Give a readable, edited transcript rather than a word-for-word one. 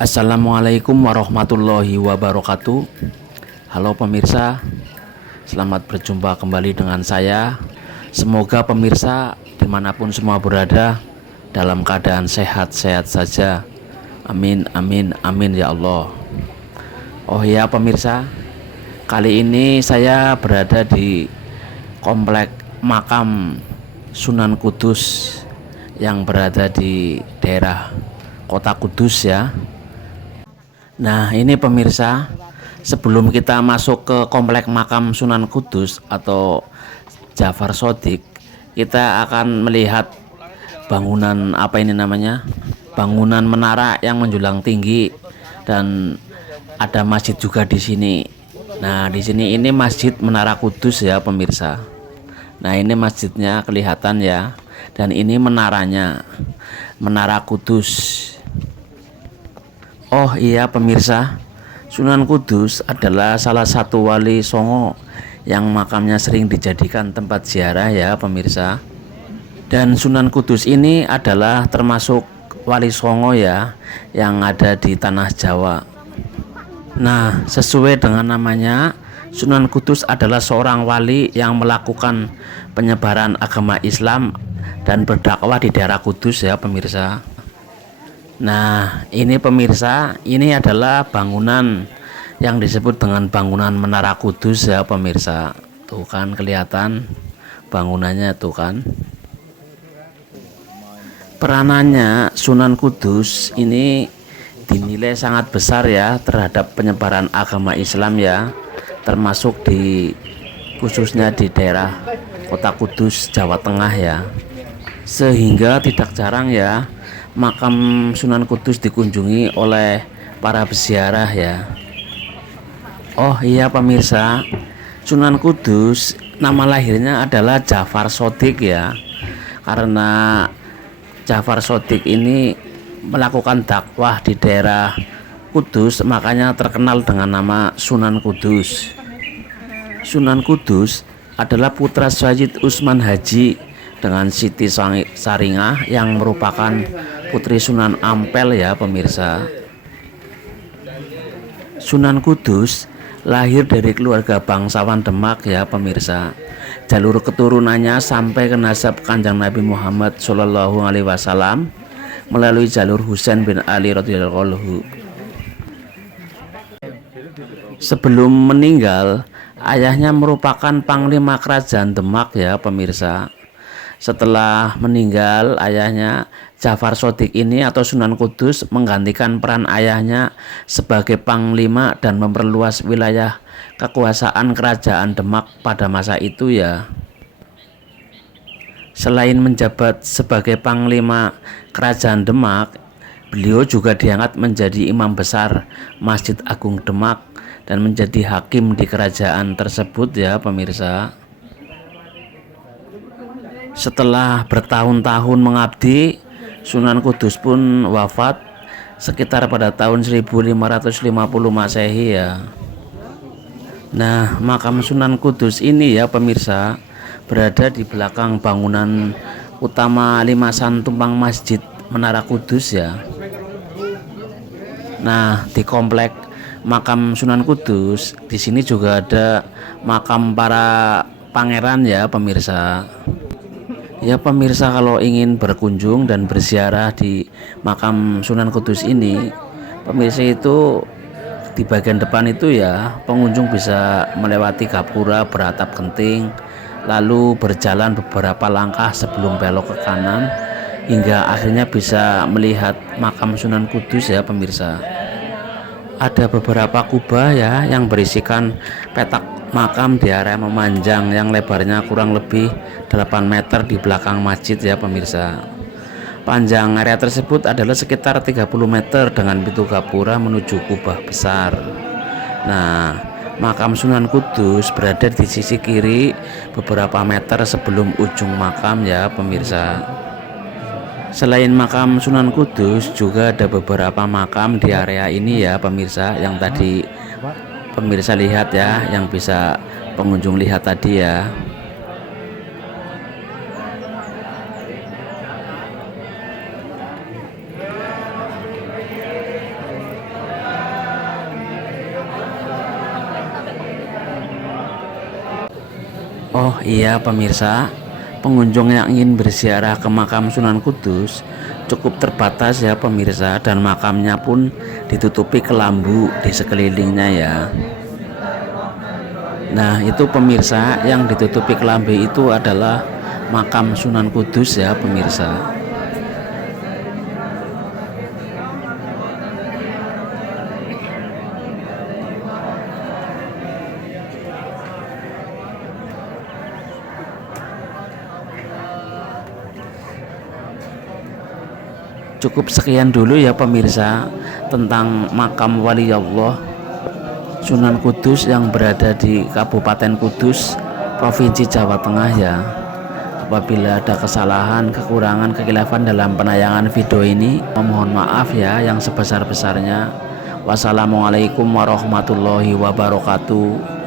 Assalamualaikum warahmatullahi wabarakatuh. Halo pemirsa, selamat berjumpa kembali dengan saya. Semoga pemirsa dimanapun semua berada dalam keadaan sehat-sehat saja. Amin, amin, amin ya Allah. Oh ya pemirsa, kali ini saya berada di komplek makam Sunan Kudus yang berada di daerah Kota Kudus ya. Nah, ini pemirsa, sebelum kita masuk ke komplek makam Sunan Kudus atau Jafar Shodiq, kita akan melihat bangunan apa ini namanya? Bangunan menara yang menjulang tinggi dan ada masjid juga di sini. Nah, di sini ini Masjid Menara Kudus ya, pemirsa. Nah, ini masjidnya kelihatan ya. Dan ini menaranya. Menara Kudus. Oh iya pemirsa, Sunan Kudus adalah salah satu wali Songo yang makamnya sering dijadikan tempat ziarah ya pemirsa. Dan Sunan Kudus ini adalah termasuk wali Songo ya yang ada di tanah Jawa. Nah, sesuai dengan namanya, Sunan Kudus adalah seorang wali yang melakukan penyebaran agama Islam dan berdakwah di daerah Kudus ya pemirsa. Nah, ini pemirsa, ini adalah bangunan yang disebut dengan bangunan Menara Kudus ya pemirsa. Tuh kan kelihatan bangunannya tuh kan. Peranannya Sunan Kudus ini dinilai sangat besar ya terhadap penyebaran agama Islam ya, termasuk di khususnya di daerah Kota Kudus, Jawa Tengah ya. Sehingga tidak jarang ya makam Sunan Kudus dikunjungi oleh para peziarah ya. Oh iya pemirsa, Sunan Kudus nama lahirnya adalah Jafar Shodiq ya. Karena Jafar Shodiq ini melakukan dakwah di daerah Kudus, makanya terkenal dengan nama Sunan Kudus. Sunan Kudus adalah putra Sayyid Utsman Haji dengan Siti Saringah yang merupakan putri Sunan Ampel ya pemirsa. Sunan Kudus lahir dari keluarga bangsawan Demak ya pemirsa. Jalur keturunannya sampai ke nasab Kanjeng Nabi Muhammad Shallallahu Alaihi Wasallam melalui jalur Husain bin Ali radhiyallahu anhu. Sebelum meninggal, ayahnya merupakan panglima kerajaan Demak ya pemirsa. Setelah meninggal ayahnya, Jafar Shodiq ini atau Sunan Kudus menggantikan peran ayahnya sebagai panglima dan memperluas wilayah kekuasaan kerajaan Demak pada masa itu ya. Selain menjabat sebagai panglima kerajaan Demak, beliau juga diangkat menjadi imam besar Masjid Agung Demak dan menjadi hakim di kerajaan tersebut ya pemirsa. Setelah bertahun-tahun mengabdi, Sunan Kudus pun wafat sekitar pada tahun 1550 Masehi ya. Nah, makam Sunan Kudus ini ya pemirsa berada di belakang bangunan utama Limasan Tumpang Masjid Menara Kudus ya. Nah, di komplek makam Sunan Kudus di sini juga ada makam para pangeran ya pemirsa. Ya pemirsa, kalau ingin berkunjung dan berziarah di makam Sunan Kudus ini, pemirsa itu di bagian depan itu ya pengunjung bisa melewati gapura beratap genting, lalu berjalan beberapa langkah sebelum belok ke kanan hingga akhirnya bisa melihat makam Sunan Kudus ya pemirsa. Ada beberapa kubah ya yang berisikan petak makam di area memanjang yang lebarnya kurang lebih 8 meter di belakang masjid ya pemirsa. Panjang area tersebut adalah sekitar 30 meter dengan pintu gapura menuju kubah besar. Nah, makam Sunan Kudus berada di sisi kiri beberapa meter sebelum ujung makam ya pemirsa. Selain makam Sunan Kudus, juga ada beberapa makam di area ini ya pemirsa, yang tadi pemirsa lihat ya, yang bisa pengunjung lihat tadi ya. Oh iya pemirsa, pengunjung yang ingin berziarah ke makam Sunan Kudus cukup terbatas ya pemirsa, dan makamnya pun ditutupi kelambu di sekelilingnya ya. Nah itu pemirsa, yang ditutupi kelambu itu adalah makam Sunan Kudus ya pemirsa. Cukup sekian dulu ya pemirsa tentang makam wali Allah Sunan Kudus yang berada di Kabupaten Kudus, Provinsi Jawa Tengah ya. Apabila ada kesalahan, kekurangan, kekhilafan dalam penayangan video ini, mohon maaf ya yang sebesar-besarnya. Wassalamualaikum warahmatullahi wabarakatuh.